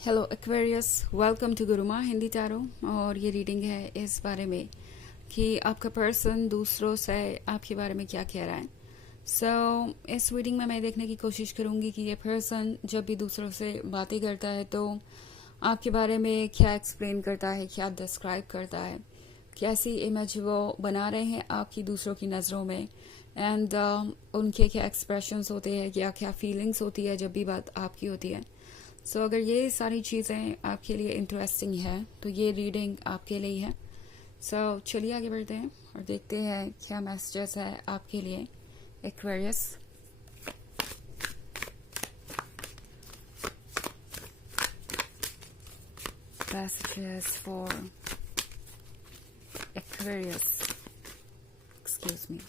Hello Aquarius, welcome to Guruma Hindi tarot. और ये reading है इस बारे में कि आपका पर्सन दूसरों से आपके बारे में क्या कह रहा है। इस रीडिंग में मैं देखने की कोशिश करूंगी कि ये पर्सन जब भी दूसरों से बातें करता है तो आपके बारे में क्या एक्सप्लेन करता है, क्या डिस्क्राइब करता है, कैसी इमेज वो बना रहे हैं आपकी दूसरों की नज़रों में। एंड उनके क्या एक्सप्रेशंस होते हैं, क्या फीलिंग्स होती है जब भी बात आपकी होती है। अगर ये सारी चीज़ें आपके लिए इंटरेस्टिंग है तो ये रीडिंग आपके लिए है। चलिए आगे बढ़ते हैं और देखते हैं क्या मैसेजेस है आपके लिए Aquarius. Messages for Aquarius. Excuse me.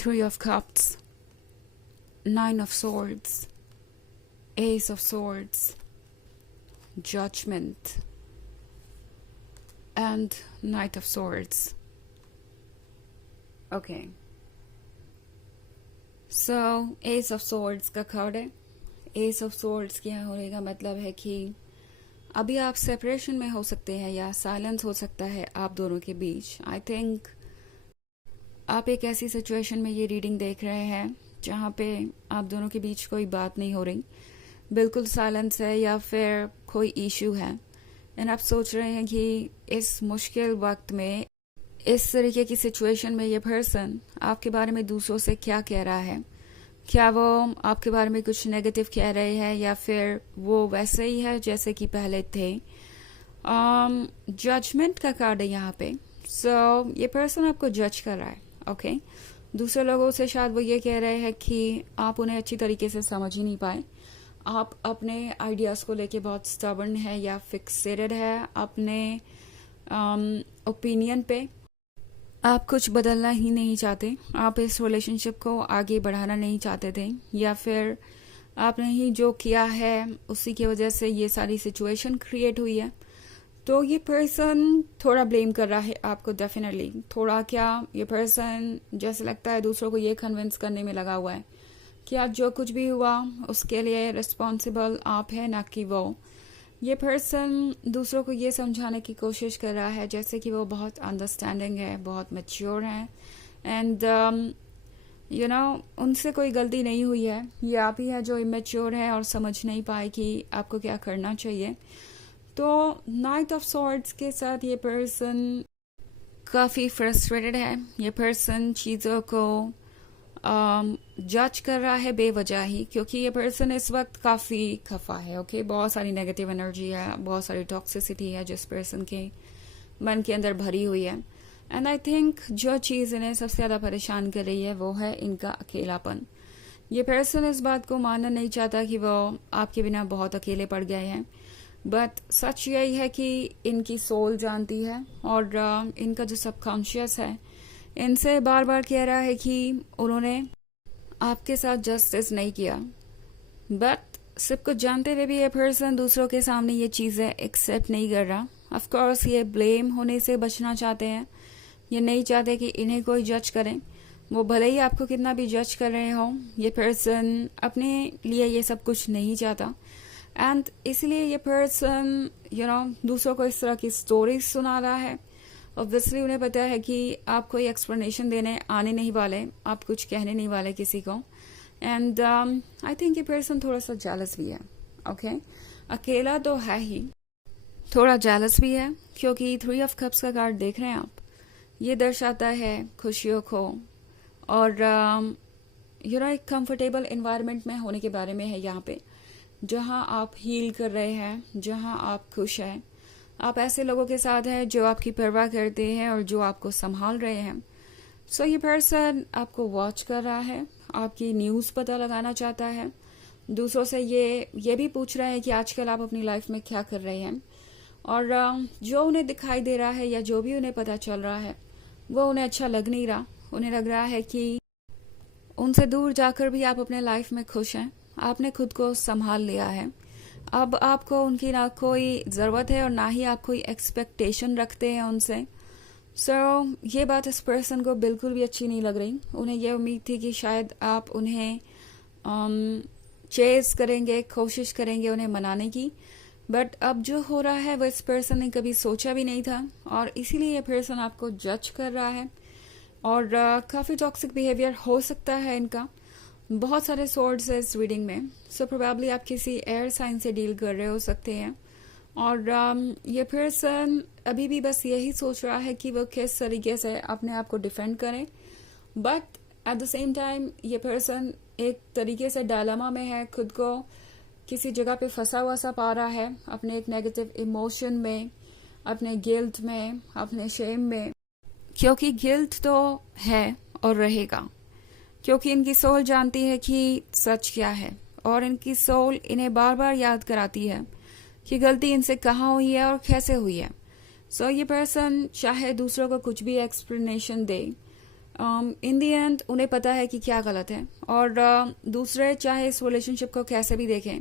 Three of Cups, Nine of Swords, Ace of Swords, Judgment, and Knight of Swords. Okay. Ace of Swords का कार्ड है। Ace of Swords क्या होने का मतलब है कि अभी आप सेपरेशन में हो सकते हैं या साइलेंस हो सकता है आप दोनों के बीच। आई थिंक आप एक ऐसी सिचुएशन में ये रीडिंग देख रहे हैं जहाँ पे आप दोनों के बीच कोई बात नहीं हो रही, बिल्कुल साइलेंस है या फिर कोई इशू है। एंड आप सोच रहे हैं कि इस मुश्किल वक्त में, इस तरीके की सिचुएशन में ये पर्सन आपके बारे में दूसरों से क्या कह रहा है। क्या वो आपके बारे में कुछ नेगेटिव कह रहे हैं या फिर वो वैसे ही है जैसे कि पहले थे। जजमेंट का कार्ड है यहाँ पे। ये पर्सन आपको जज कर रहा है। ओके दूसरे लोगों से शायद वो ये कह रहे हैं कि आप उन्हें अच्छी तरीके से समझ ही नहीं पाए। आप अपने आइडियाज़ को लेके बहुत स्टबर्न है या फिक्सेटेड है अपने ओपिनियन पे। आप कुछ बदलना ही नहीं चाहते, आप इस रिलेशनशिप को आगे बढ़ाना नहीं चाहते थे, या फिर आपने ही जो किया है उसी की वजह से ये सारी सिचुएशन क्रिएट हुई है। तो ये पर्सन थोड़ा ब्लेम कर रहा है आपको डेफिनेटली। थोड़ा क्या, ये पर्सन जैसे लगता है दूसरों को ये कन्विंस करने में लगा हुआ है कि आज जो कुछ भी हुआ उसके लिए रिस्पॉन्सिबल आप है, ना कि वो। ये पर्सन दूसरों को ये समझाने की कोशिश कर रहा है जैसे कि वो बहुत अंडरस्टैंडिंग है, बहुत मैच्योर है। एंड उनसे कोई गलती नहीं हुई है, ये आप ही है जो इमेच्योर है और समझ नहीं पाए कि आपको क्या करना चाहिए। तो नाइट ऑफ सॉर्ड्स के साथ ये पर्सन काफ़ी फ्रस्ट्रेटेड है। ये पर्सन चीज़ों को जज कर रहा है बेवजह ही, क्योंकि ये पर्सन इस वक्त काफ़ी खफा है। ओके बहुत सारी नेगेटिव एनर्जी है, बहुत सारी टॉक्सिसिटी है जिस पर्सन के मन के अंदर भरी हुई है। एंड आई थिंक जो चीज़ इन्हें सबसे ज़्यादा परेशान कर रही है वो है इनका अकेलापन। ये पर्सन इस बात को मानना नहीं चाहता कि वो आपके बिना बहुत अकेले पड़ गए हैं, बट सच यही है कि इनकी सोल जानती है और इनका जो सबकॉन्शियस है इनसे बार बार कह रहा है कि उन्होंने आपके साथ जस्टिस नहीं किया। बट सब कुछ जानते हुए भी ये पर्सन दूसरों के सामने ये चीज़ें एक्सेप्ट नहीं कर रहा। ऑफ कोर्स ये ब्लेम होने से बचना चाहते हैं, ये नहीं चाहते कि इन्हें कोई जज करें। वो भले ही आपको कितना भी जज कर रहे हो, ये पर्सन अपने लिए ये सब कुछ नहीं चाहता। एंड इसलिए ये पर्सन दूसरों को इस तरह की स्टोरीज सुना रहा है। ऑब्वियसली उन्हें पता है कि आप कोई एक्सप्लेनेशन देने आने नहीं वाले, आप कुछ कहने नहीं वाले किसी को। एंड आई थिंक ये पर्सन थोड़ा सा जेलस भी है। ओके अकेला तो है ही, थोड़ा जेलस भी है, क्योंकि थ्री ऑफ कप्स का कार्ड देख रहे हैं आप। ये दर्शाता है खुशियों को और एक कंफर्टेबल इन्वायरमेंट में होने के बारे में है यहाँ पे, जहाँ आप हील कर रहे हैं, जहाँ आप खुश हैं। आप ऐसे लोगों के साथ हैं जो आपकी परवाह करते हैं और जो आपको संभाल रहे हैं। ये पर्सन आपको वॉच कर रहा है, आपकी न्यूज़ पता लगाना चाहता है, दूसरों से ये भी पूछ रहा है कि आजकल आप अपनी लाइफ में क्या कर रहे हैं। और जो उन्हें दिखाई दे रहा है या जो भी उन्हें पता चल रहा है वो उन्हें अच्छा लग नहीं रहा। उन्हें लग रहा है कि उनसे दूर जाकर भी आप अपने लाइफ में खुश हैं, आपने खुद को संभाल लिया है, अब आपको उनकी ना कोई ज़रूरत है और ना ही आप कोई एक्सपेक्टेशन रखते हैं उनसे। ये बात इस पर्सन को बिल्कुल भी अच्छी नहीं लग रही। उन्हें यह उम्मीद थी कि शायद आप उन्हें चेस करेंगे, कोशिश करेंगे उन्हें मनाने की, बट अब जो हो रहा है वो इस पर्सन ने कभी सोचा भी नहीं था और इसीलिए ये पर्सन आपको जज कर रहा है। और काफ़ी टॉक्सिक बिहेवियर हो सकता है इनका। बहुत सारे सोर्ड्स है इस रीडिंग में। प्रोबेबली आप किसी एयर साइन से डील कर रहे हो सकते हैं और ये पर्सन अभी भी बस यही सोच रहा है कि वो किस तरीके से अपने आप को डिफेंड करें, but at the same time ये पर्सन एक तरीके से डायलेमा में है, खुद को किसी जगह पे फंसा हुआ सा पा रहा है, अपने एक नेगेटिव इमोशन में, अपने गिल्ट में, अपने शेम में। क्योंकि गिल्ट तो है और रहेगा, क्योंकि इनकी सोल जानती है कि सच क्या है और इनकी सोल इन्हें बार बार याद कराती है कि गलती इनसे कहाँ हुई है और कैसे हुई है। ये पर्सन चाहे दूसरों को कुछ भी explanation they, in the and उन्हें पता है कि क्या गलत है और दूसरे चाहे इस रिलेशनशिप को कैसे भी देखें,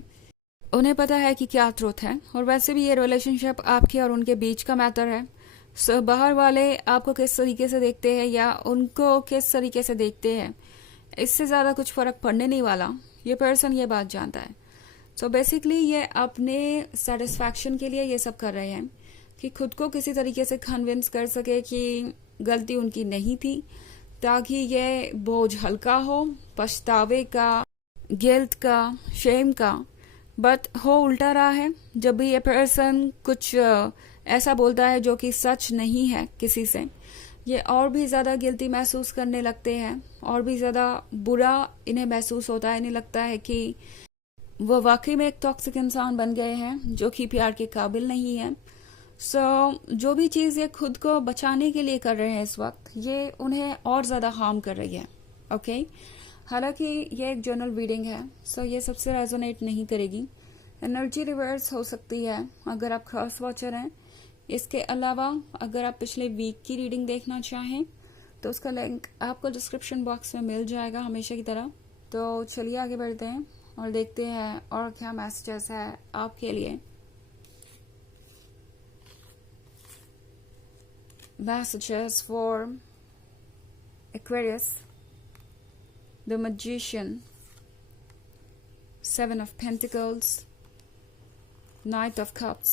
उन्हें पता है कि क्या ट्रुथ है। और वैसे भी ये रिलेशनशिप आपके और उनके बीच का मैटर है। बाहर वाले आपको किस तरीके से देखते हैं या उनको किस तरीके से देखते हैं, इससे ज़्यादा कुछ फर्क पड़ने नहीं वाला। ये पर्सन ये बात जानता है। बेसिकली ये अपने सेटिस्फैक्शन के लिए ये सब कर रहे हैं कि खुद को किसी तरीके से कन्विंस कर सके कि गलती उनकी नहीं थी, ताकि ये बोझ हल्का हो, पछतावे का, गिल्ट का, शेम का। बट हो उल्टा रहा है। जब भी ये पर्सन कुछ ऐसा बोलता है जो कि सच नहीं है किसी से, ये और भी ज़्यादा गिल्टी महसूस करने लगते हैं और भी ज़्यादा बुरा इन्हें महसूस होता है। इन्हें लगता है कि वो वाकई में एक टॉक्सिक इंसान बन गए हैं जो कि प्यार के काबिल नहीं है। जो भी चीज़ ये खुद को बचाने के लिए कर रहे हैं इस वक्त, ये उन्हें और ज़्यादा हार्म कर रही है। ओके, हालांकि ये एक जनरल रीडिंग है, ये सबसे रेजोनेट नहीं करेगी। एनर्जी रिवर्स हो सकती है अगर आप क्रॉस वॉचर हैं। इसके अलावा अगर आप पिछले वीक की रीडिंग देखना चाहें तो उसका लिंक आपको डिस्क्रिप्शन बॉक्स में मिल जाएगा हमेशा की तरह। तो चलिए आगे बढ़ते हैं और देखते हैं और क्या मैसेजेस है आपके लिए। Messages for Aquarius, the Magician, Seven of Pentacles, Knight of Cups,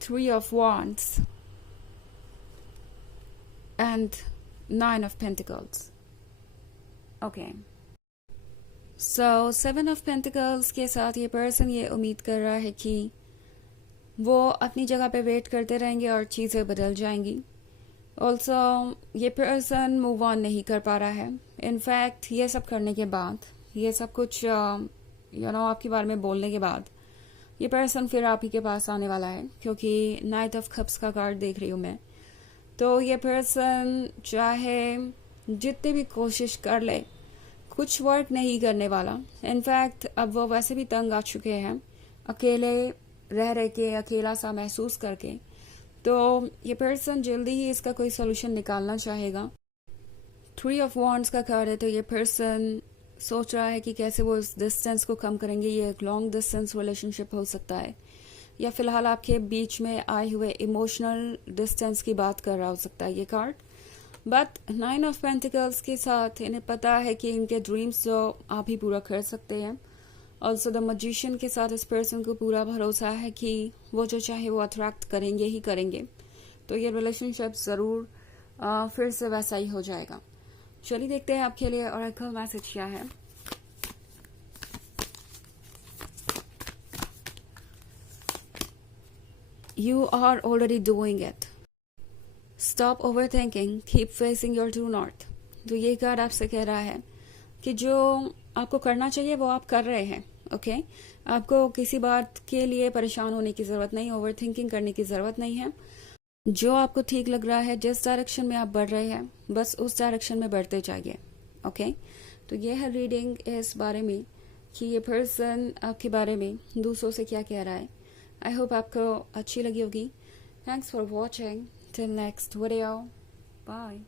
Three of Wands, and Nine of Pentacles. Okay. Seven of Pentacles के साथ ये पर्सन ये उम्मीद कर रहा है कि वो अपनी जगह पे वेट करते रहेंगे और चीज़ें बदल जाएंगी। ऑल्सो ये पर्सन मूव ऑन नहीं कर पा रहा है। इनफैक्ट ये सब करने के बाद, ये सब कुछ आपके बारे में बोलने के बाद, ये पर्सन फिर आप ही के पास आने वाला है, क्योंकि नाइट ऑफ कप्स का कार्ड देख रही हूँ मैं। तो ये पर्सन चाहे जितनी भी कोशिश कर ले, कुछ वर्क नहीं करने वाला। इनफैक्ट अब वो वैसे भी तंग आ चुके हैं अकेले रह के, अकेला सा महसूस करके। तो ये पर्सन जल्दी ही इसका कोई सोल्यूशन निकालना चाहेगा। थ्री ऑफ वॉन्ड्स का कार्ड है, तो ये पर्सन सोच रहा है कि कैसे वो इस डिस्टेंस को कम करेंगे। ये एक लॉन्ग डिस्टेंस रिलेशनशिप हो सकता है या फिलहाल आपके बीच में आए हुए इमोशनल डिस्टेंस की बात कर रहा हो सकता है ये card. But nine of pentacles के साथ इन्हें पता है कि इनके ड्रीम्स जो आप ही पूरा कर सकते हैं। ऑल्सो द मजिशियन के साथ इस पर्सन को पूरा भरोसा है कि वो जो चाहे वो अट्रैक्ट करेंगे ही करेंगे। तो ये रिलेशनशिप ज़रूर फिर से वैसा ही हो जाएगा। चलिए देखते हैं आपके लिए ऑरेकल मैसेज क्या है। You are already doing it. Stop overthinking. Keep facing your true north. तो ये कार्ड आपसे कह रहा है कि जो आपको करना चाहिए वो आप कर रहे हैं। ओके, आपको किसी बात के लिए परेशान होने की ज़रूरत नहीं, ओवर थिंकिंग करने की ज़रूरत नहीं है। जो आपको ठीक लग रहा है, जिस डायरेक्शन में आप बढ़ रहे हैं, बस उस डायरेक्शन में बढ़ते जाइए। ओके, तो ये है रीडिंग इस बारे में कि ये पर्सन आपके बारे में दूसरों से क्या कह रहा है। आई होप आपको अच्छी लगी होगी। Thanks for watching. Till next video, bye.